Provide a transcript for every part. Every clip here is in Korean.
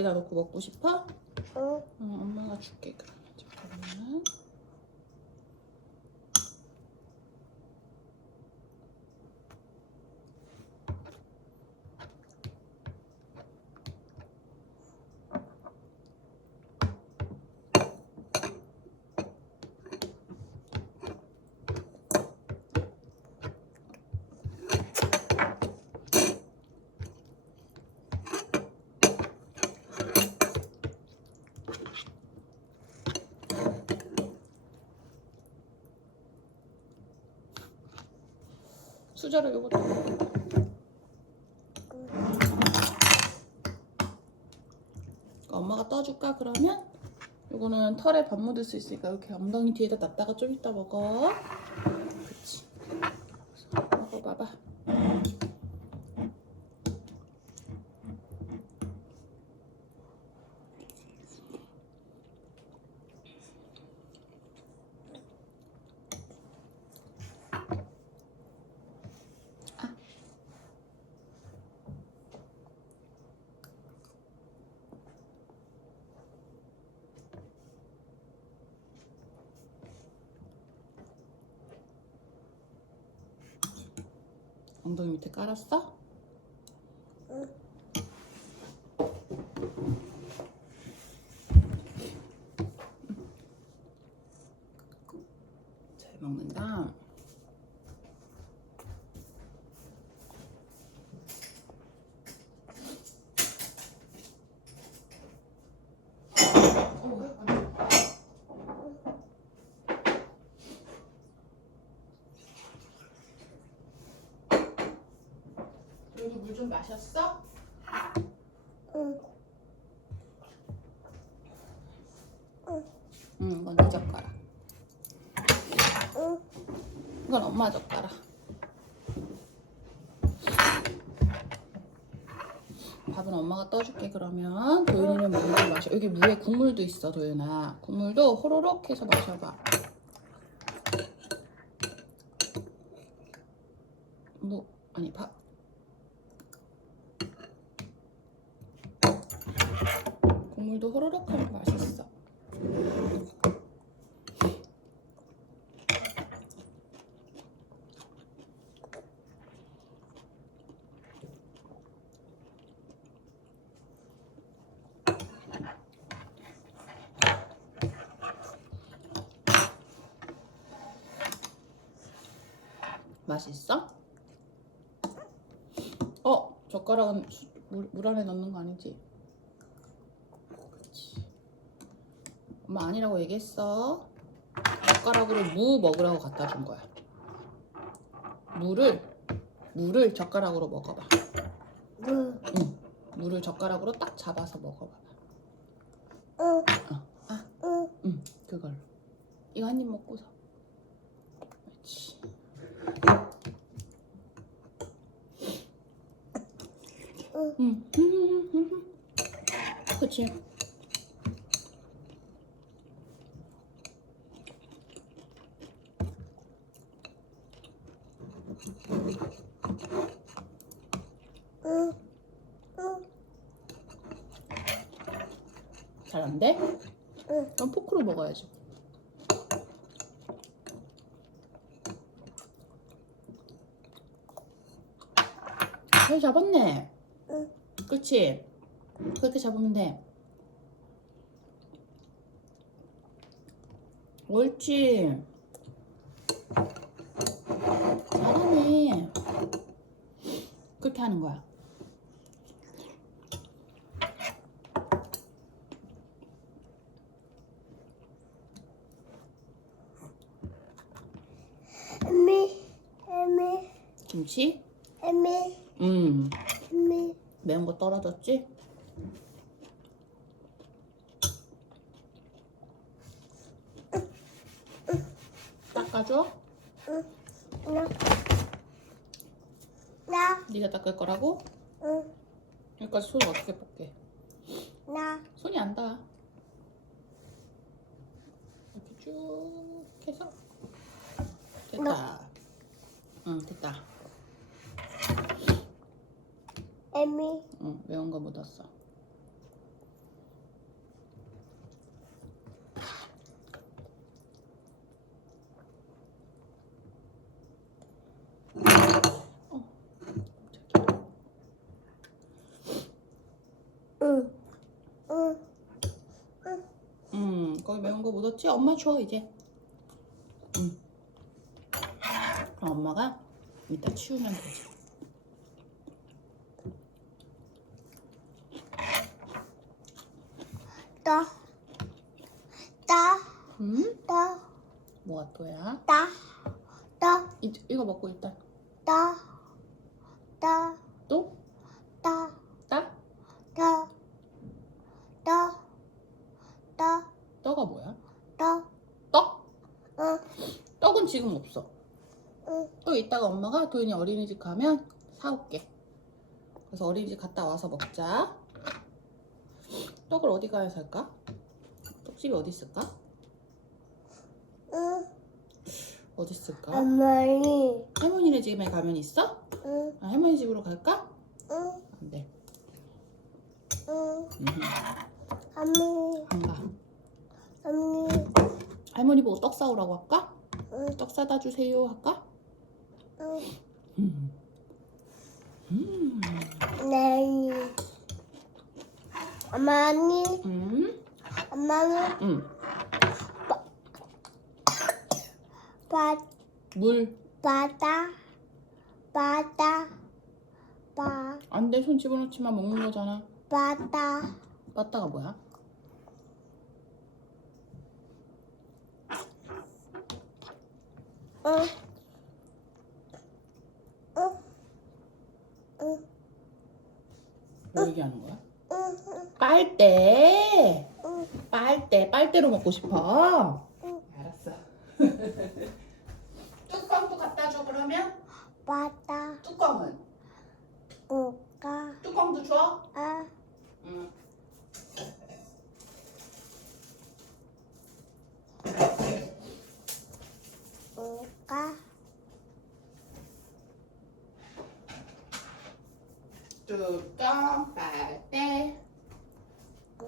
여기다 놓고 먹고 싶어? 응. 응, 엄마가 줄게 그러면 잠깐만. 수저를 요것도 먹어. 엄마가 떠줄까 그러면? 요거는 털에 밥 묻을 수 있으니까 이렇게 엉덩이 뒤에다 놨다가 좀 이따 먹어. 그치. 먹어봐봐. 엉덩이 밑에 깔았어? 응. 잘 먹는다. 여기 물 좀 마셨어? 응. 응, 이건 네 젓가락. 응. 이건 엄마 젓가락. 밥은 엄마가 떠줄게 그러면 도윤이는 물좀 마셔. 여기 물에 국물도 있어 도윤아. 국물도 호로록 해서 마셔봐. 뭐 아니 밥. 국물도 호로록 하면 맛있어. 맛있어? 어 젓가락은 수- 물, 물 안에 넣는 거 아니지? 그렇지. 엄마 아니라고 얘기했어. 젓가락으로 무 먹으라고 갖다 준 거야. 물을 물을 젓가락으로 먹어봐. 물. 응. 물을 젓가락으로 딱 잡아서 먹어봐. 응. 아, 응. 응, 그걸로. 이거 한 입 먹고서. 그렇지. 응. 응. 그렇지. 응. 응. 잘안 돼? 응. 그럼 포크로 먹어야지. 잘 잡았네. 응. 그렇지? 그렇게 잡으면 돼. 옳지. 잘하네. 그렇게 하는 거야. 김치? 음. 매운 거 떨어졌지? 닦아줘? 응. 나. 나. 네가 닦을 거라고? 응. 여기까지 손 어떻게 볼게? 나. 손이 안 닿아. 이렇게 쭉 해서 됐다. 응 됐다. 에미. 응, 매운 거 묻었어. 묻었지? 어, 음, 음. 음, 엄마 줘 이제. 응. 엄마가 이따 치우면 되지. 따. 따. 응? 따. 뭐가 또야? 따. 따. 이, 이거 먹고 일단 따. 따. 또? 따. 따? 따. 따. 따. 떡가 뭐야? 따. 떡? 응. 떡은 지금 없어. 응. 또 이따가 엄마가 도윤이 어린이집 가면 사올게. 그래서 어린이집 갔다 와서 먹자. 떡을 어디 가야 살까? 떡집이 어디 있을까? 응. 어디 있을까? 어머니. 할머니네 집에 가면 있어? 응. 아, 할머니 집으로 갈까? 응. 안 돼. 응. 음흠. 어머니. 안 가. 어머니. 할머니 보고 떡 사오라고 할까? 응. 떡 사다 주세요 할까? 응. 음. 음. 네. 어머니. 음. 엄마는 음. 바, 물. 바다. 바다. 바, 안 돼. 손 집어넣지만 먹는 거잖아. 바다. 빠따가 뭐야? 응. 응. 응. 뭐 얘기하는 거야? 응. 빨대. 응. 빨대. 빨대로 먹고 싶어. 응. 알았어. 뚜껑도 갖다 줘 그러면? 바다. 뚜껑은? 뭐가? 뚜껑도 줘? 아. 응. 뭐가? 뚜껑 빨대.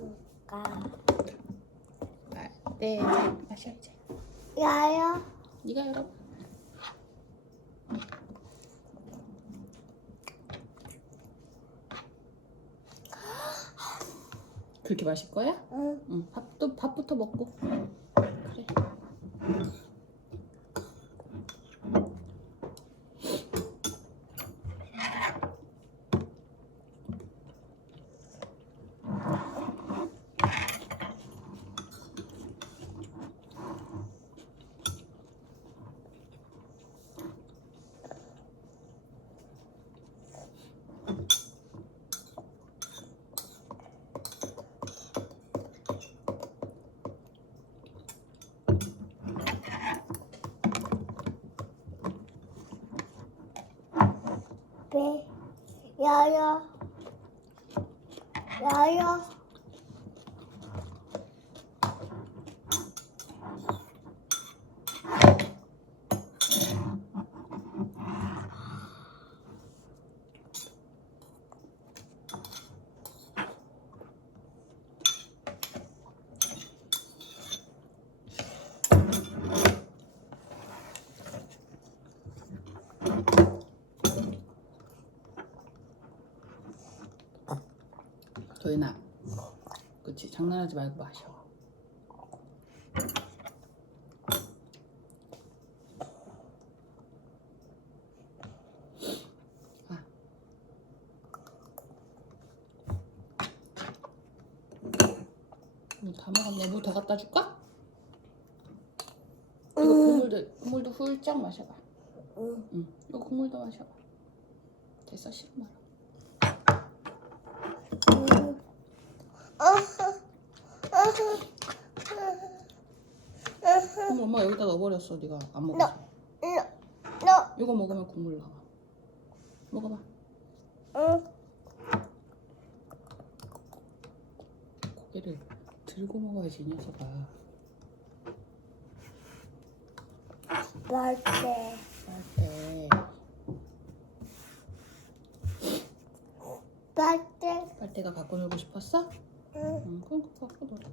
뭐가? 빨대. 자, 마셔 이제. 야야. 네가 열어. 그렇게 마실 거야? 응. 응. 밥도 밥부터 먹고. 그래. 배. 야야. 야야. 도윤아. 그치 장난하지 말고 마셔. 아. 물다 먹었네. 물 더 갖다 줄까? 이거 국물도 국물도 훌쩍 마셔봐. 응. 응. 이거 국물도 마셔봐. 됐어 싫어 말아. 응. 국물 엄마 여기다 넣어버렸어. 네가 안 먹어서. 너, 너, 이거 먹으면 국물 나와. 먹어봐. 응. 고개를 들고 먹어야지 이 녀석아. 빨대. 빨대. 빨대. 빨대가 갖고 놀고 싶었어? 응, 그럼 그거 갖고 놀아.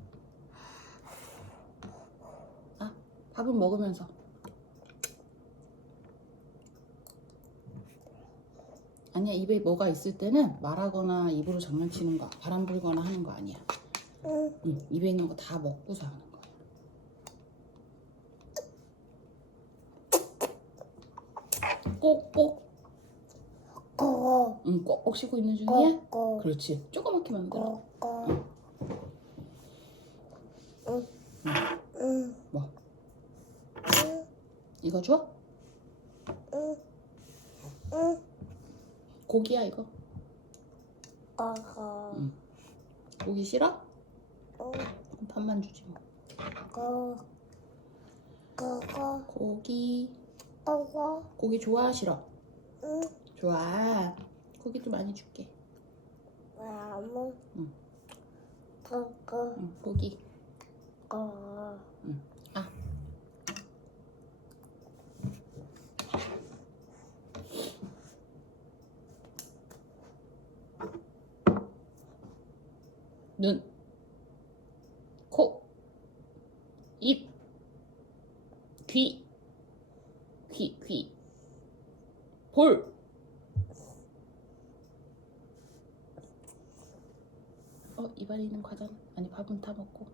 아, 밥은 먹으면서. 아니야, 입에 뭐가 있을 때는 말하거나 입으로 장난치는 거, 바람 불거나 하는 거 아니야. 응. 입에 있는 거 다 먹고서 하는 거야. 꼭꼭. 꼬고 응, 꼭꼭 쉬고 있는 중이야? 꼬고 그렇지. 조그맣게 만들어. 꼬고 응. 응. 뭐? 응. 이거 줘? 응. 응. 고기야 이거. 고고. 응. 고기 싫어? 응. 그럼 밥만 주지 뭐. 고. 고고. 고기. 고고. 고기 좋아 싫어? 응. 좋아. 고기도 많이 줄게. 나무. 응. 고고. 응, 고기. 고. 아. 눈, 코, 입, 귀, 귀, 귀, 볼. 어, 입안에 있는 과자 아니 밥은 다 먹고.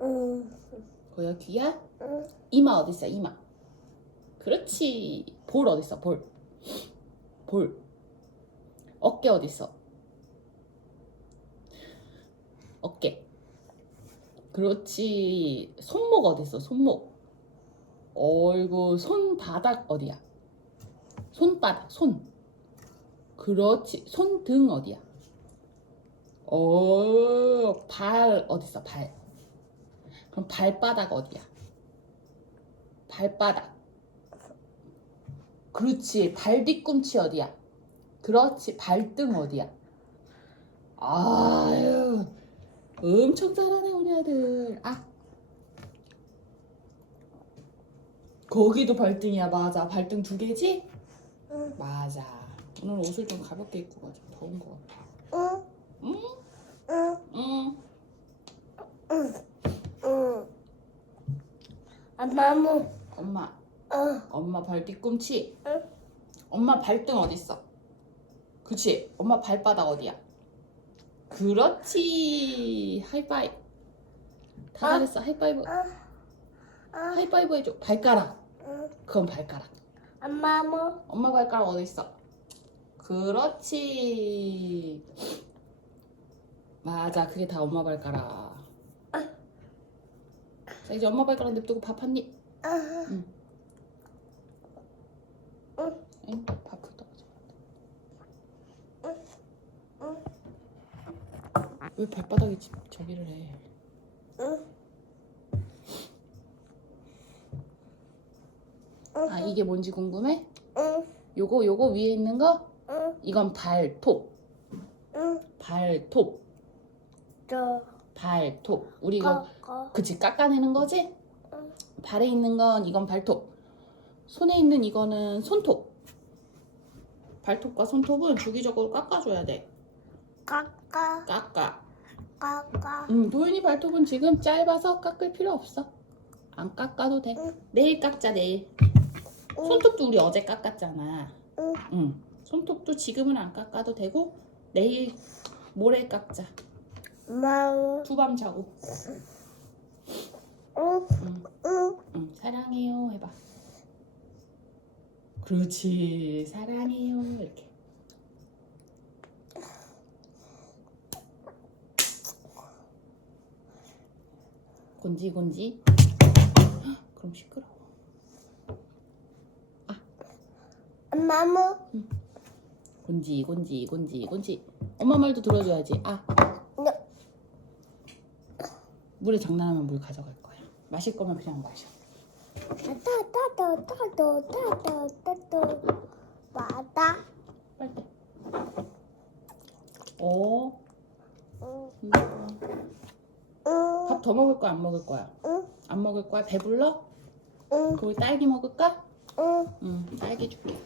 응. 보여 귀야? 응. 이마 어디 있어 이마 그렇지 볼 어디 있어 볼 볼. 어깨 어디 있어 어깨 그렇지 손목 어디 있어 손목 어이구 손바닥 어디야 손바닥 손 그렇지 손등 어디야 어 발 어디 있어 발 그럼 발바닥 어디야 발바닥. 그렇지. 발 뒤꿈치 어디야? 그렇지. 발등 어디야? 아유. 엄청 잘하네, 우리 아들. 아. 거기도 발등이야, 맞아. 발등 두 개지? 응. 맞아. 오늘 옷을 좀 가볍게 입고 가자. 더운 거 같아. 응. 응? 응. 응. 응. 엄마무. 엄마. 응. 엄마 발 뒤꿈치. 응. 엄마 발등 어디 있어? 그치? 엄마 발바닥 어디야? 그렇지. 하이파이브. 다 아. 잘했어. 하이파이브. 아. 아. 하이파이브 해줘. 발가락. 응. 그건 발가락. 엄마무. 엄마 발가락 어디 있어? 그렇지. 맞아. 그게 다 엄마 발가락. 자 이제 엄마 발가락 냅두고 밥 한 입. 아. 응? 밥을 떠가져. 응. 왜 발바닥에 지- 저기를 해? 응. 아 이게 뭔지 궁금해? 응. 요거 요거 위에 있는 거? 응. 이건 발톱. 응. 발톱. 저. 발톱. 우리 이거. 그치 깎아내는 거지? 응. 발에 있는 건 이건 발톱. 손에 있는 이거는 손톱. 발톱과 손톱은 주기적으로 깎아줘야 돼. 까까. 깎아. 까까. 음, 도윤이 발톱은 지금 짧아서 깎을 필요 없어. 안 깎아도 돼. 응. 내일 깎자 내일. 응. 손톱도 우리 어제 깎았잖아. 응. 응. 손톱도 지금은 안 깎아도 되고 내일 모레 깎자. 엄마무. 두밤 자고. 응. 응. 응. 응. 사랑해요 해봐. 그렇지. 사랑해요 이렇게. 곤지 곤지. 헉, 그럼 시끄러워. 엄마무. 곤지 곤지 곤지 곤지. 엄마 말도 들어줘야지. 아. 네. 물에 장난하면 물 가져갈 거야. 마실 거면 그냥 마셔. 따따따따 따따 따따 따따. 맞다. 빨대. 어. 응. 밥 응. 더 먹을 거야 안 먹을 거야? 응. 안 먹을 거야? 배불러? 응. 그럼 딸기 먹을까? 응. 응, 딸기 줄게.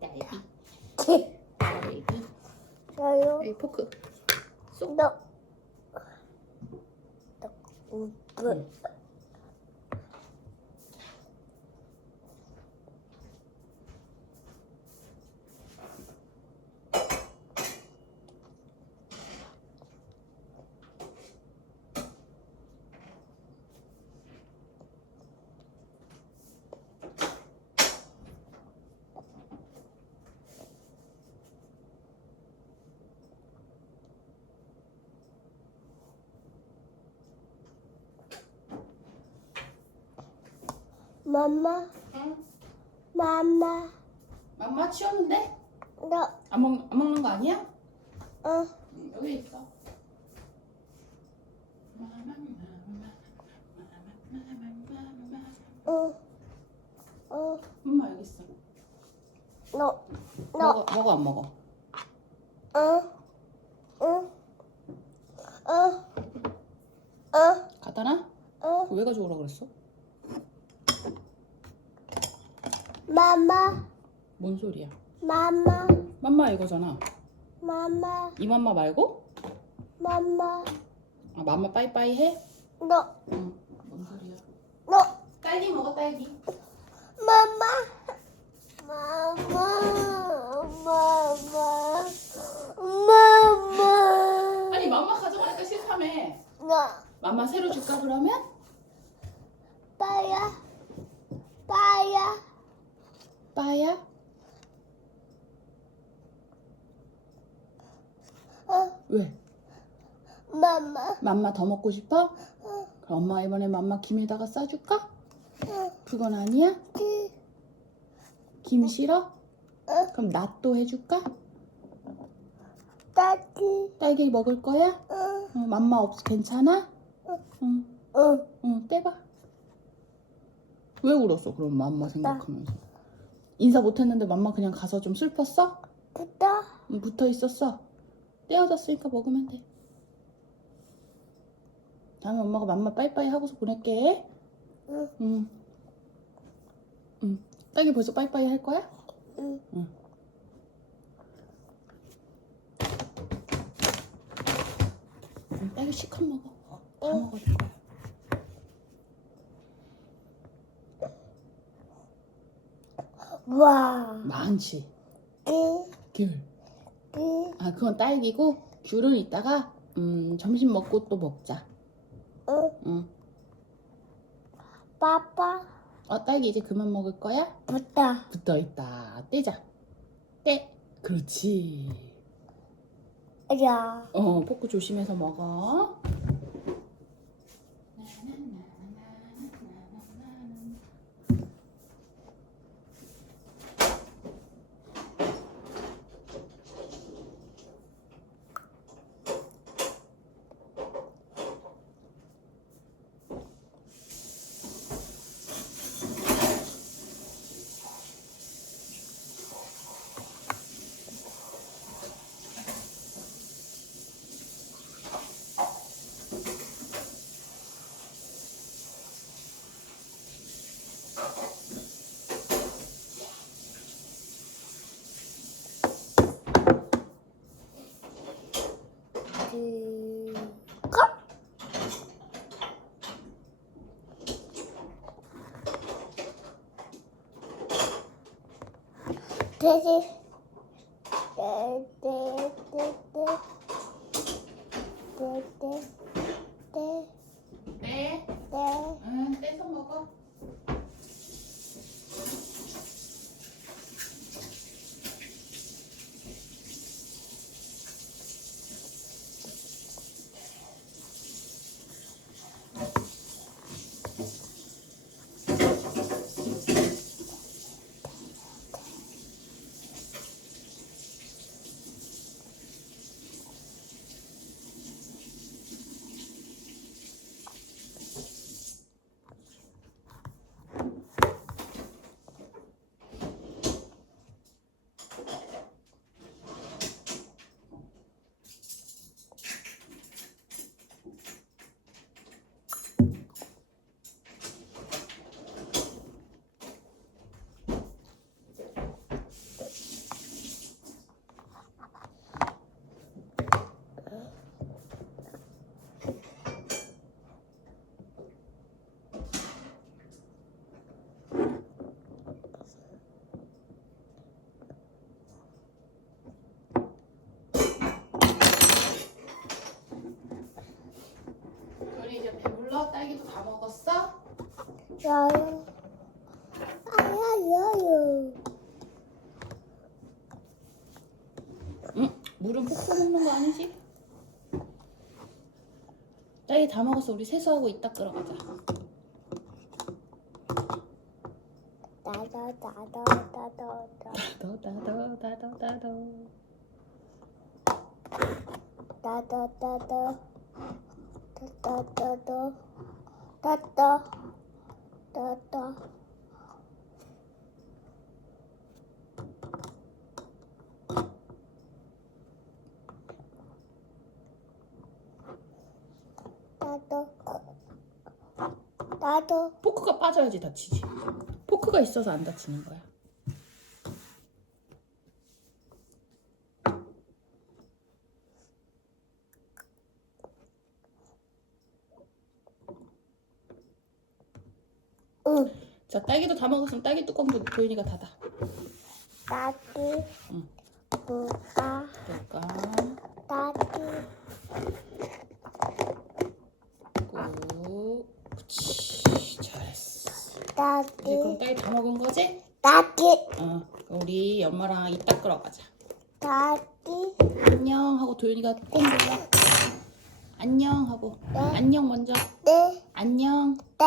딸기, 딸기. 저요. 여기 포크. 쏙. 너. 너. 응. 맘마, 응. 맘마, 맘마 치웠는데? 너, 안, 먹, 안 먹는 거 아니야? 어, 응, 여기 있어. 응, 응, 엄마 여기 있어. 너, 너, 먹어, 먹어 안 먹어? 응, 응, 응, 응, 갖다 놔? 응, 그거 왜 가져오라 그랬어? 맘마, 뭔 소리야? 맘마, 맘마 이거잖아. 맘마, 이 맘마 말고? 맘마, 아, 맘마 빠이빠이 해? 너, 응. 뭔 소리야? 너, 딸기 먹어 딸기. 맘마, 맘마, 맘마, 맘마, 아니 맘마 가져가니까 싫다며. 너, 맘마 새로 줄까 그러면? 빠야, 빠야, 빠야? 어, 왜? 맘마, 맘마 더 먹고 싶어? 어, 그럼 엄마 이번에 맘마 김에다가 싸줄까? 어, 그건 아니야? 지, 김 싫어? 어, 그럼 낫또 해줄까? 따지, 딸기 먹을 거야? 어, 어, 맘마 없 괜찮아? 응, 어, 응, 떼봐. 왜 울었어? 그럼 맘마 생각하면서. 인사 못했는데 맘마 그냥 가서 좀 슬펐어? 됐다, 응, 붙어 있었어. 떼어졌으니까 먹으면 돼. 다음에 엄마가 맘마 빠이빠이 하고서 보낼게. 응, 응. 응. 딸기 벌써 빠이빠이 할 거야? 응, 응, 딸기 시컷 먹어. 다 응. 될 거야. 와, 많지. 기, 귤. 기, 아, 그건 딸기고 귤은 이따가 음, 점심 먹고 또 먹자. 응, 응. 빠빠, 어, 딸기 이제 그만 먹을 거야? 붙다, 붙어 있다. 떼자. 떼. 그렇지. 야, 어, 포크 조심해서 먹어. This is. Da da da 딸기도 다 먹었어? 좋아요. 알려줘요. 응? 물은 폭포 먹는 거 아니지? 딸기 다 먹었어. 우리 세수하고 이따 끌어가자. 따다 따다 따다 따다 따도 따도 따도 따도 따다 따다 따따따따 따따 따따 나도 나도 포크가 빠져야지 다치지. 포크가 있어서 안 다치는 거야. 응 자, 딸기도 다 먹었으면 딸기 뚜껑도 도윤이가 닫아. 나도 응. 누가 그러니까 나도 꾹. 그치. 잘했어. 이제 그럼 딸기 다 먹은 거지? 나도 어. 그럼 우리 엄마랑 이따 끌어가자. 나도 안녕 하고 도윤이가 꼭 눌러. 안녕 하고. 네. 안녕 먼저. 네 안녕. 네